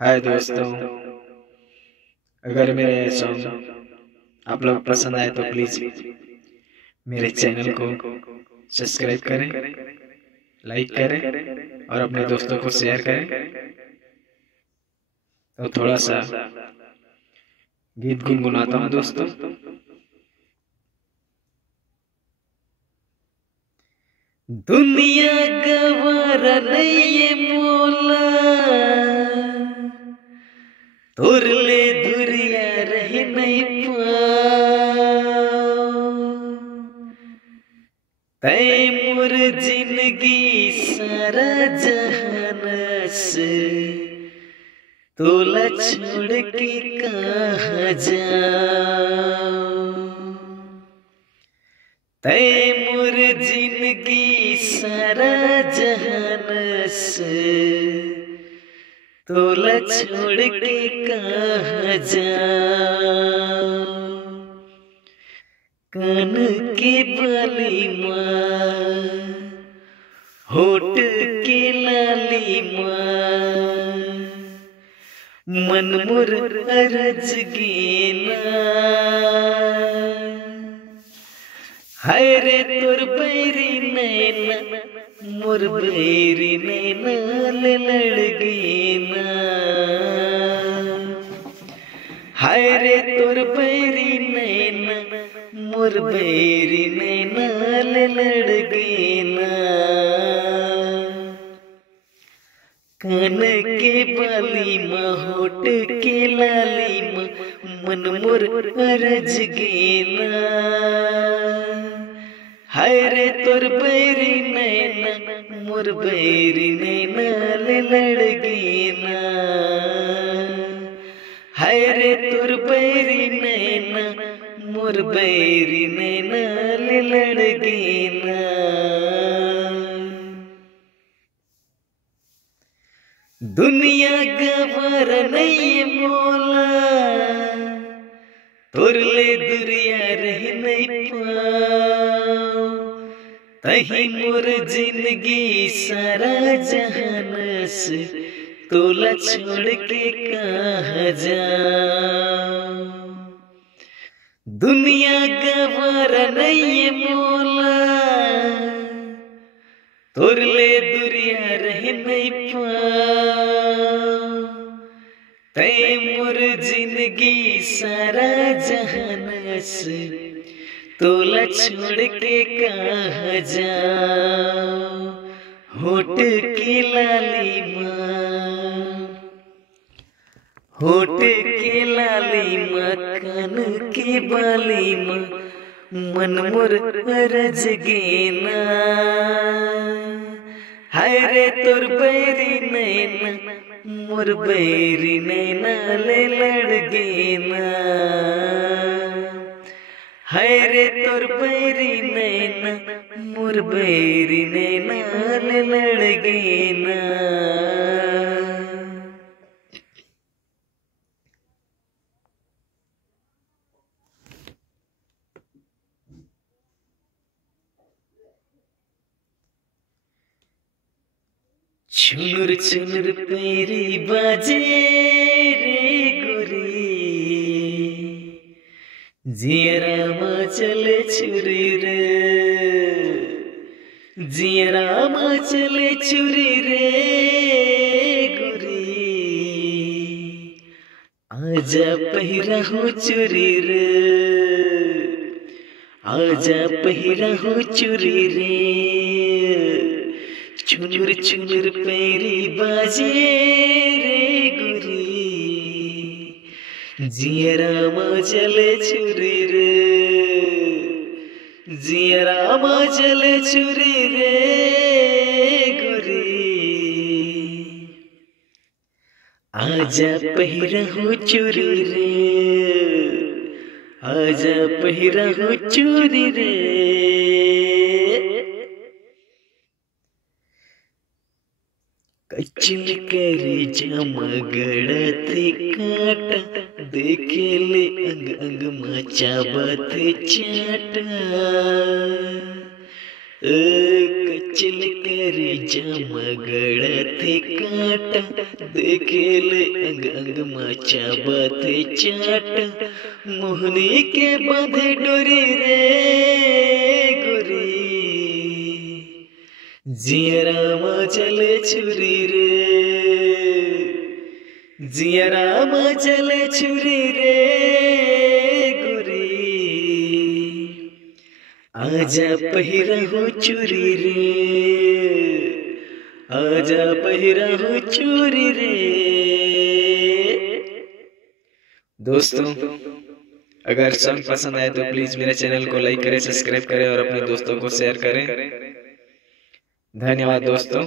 हाय दोस्तों, अगर मेरे सॉन्ग आप लोग पसंद आए तो प्लीज़ मेरे चैनल को सब्सक्राइब करें, लाइक करें और अपने दोस्तों को शेयर करें। तो थोड़ा सा गीत गुनगुनाता हूँ दोस्तों। दुनिया गवारा नहीं मोला तोरले दुरिया रह नहीं तै मोर जिंदगी सारा जहान से तोला छोड़ के कहाँ जाऊं। तै मोर जिंदगी सारा जहान से तोला छोड़ के कहाँ जाऊं। कान के बाली माँ होठ के लाली माँ मन मोर अरज गेना। हाय रे तोर बैरी नैना मोर बैरी नैना ले लड़ गेना। हाय रे तोर बैरी नैना मोर बैरी नैना ले लड़ गेना। कान के बाली माँ होठ के लाली माँ मन मोर अरज गेना। हाय रे तोर बैरी नैना मोर बैरी नैना ले लड़ गेना। हाय रे तोर बैरी नैना मोर बैरी नैना ले लड़ गेना। दुनिया गवार नहीं मोला तोरले दुरिया रह नहीं पाओ। तही मोर जिंदगी सारा जहान से तोला छोड़ के कहाँ जाऊं। दुनिया गवार नहीं मोला तोरले दुरिया रह नहीं पाओ। तै मोर जिंदगी सारा जहान से तोला छोड़ के कहाँ जाऊं। होठ के लाली माँ होठ के लाली माँ कान के बाली माँ मन मोर अरज गेना। हाय रे तोर बैरी नैना मोर बैरी नैना ले लड़ गेना। हाय रे तोर बैरी नैना मोर बैरी नैना ले लड़ गेना। छुनुर छुनुर पैरी बाजे रे गोरी जियरा माँ चले छुरी रे। जियरा माँ चले छुरी रे गोरी आजा पहिरा हो चुरी रे। आजा पहिरा हो चुरी रे। छुनुर छुनुर पैरी बाजे रे गोरी जियरा माँ चले छुरी रे। जियरा माँ चले छुरी रे गोरी आजा पहिरा हो चुरी रे। आजा पहिरा हो चुरी रे। कचिल करे जमगड़ते काटा देखे ले अंग अंग मचा बात चाटा। कच्चल कर जमगड़ थे काटा, देखेले अंग अंग माचा बाते चाटा, मोहनी के बांधे डोरी रे गोरी, जियरा मचले छुरी रे, जियरा मचले छुरी रे गोरी, आजा पहिरहु चूरी रे, आजा पहिरहु चूरी रे। दोस्तों, अगर सॉन्ग पसंद आए तो प्लीज मेरे चैनल को लाइक करें, सब्सक्राइब करें और अपने दोस्तों को शेयर करें। धन्यवाद दोस्तों।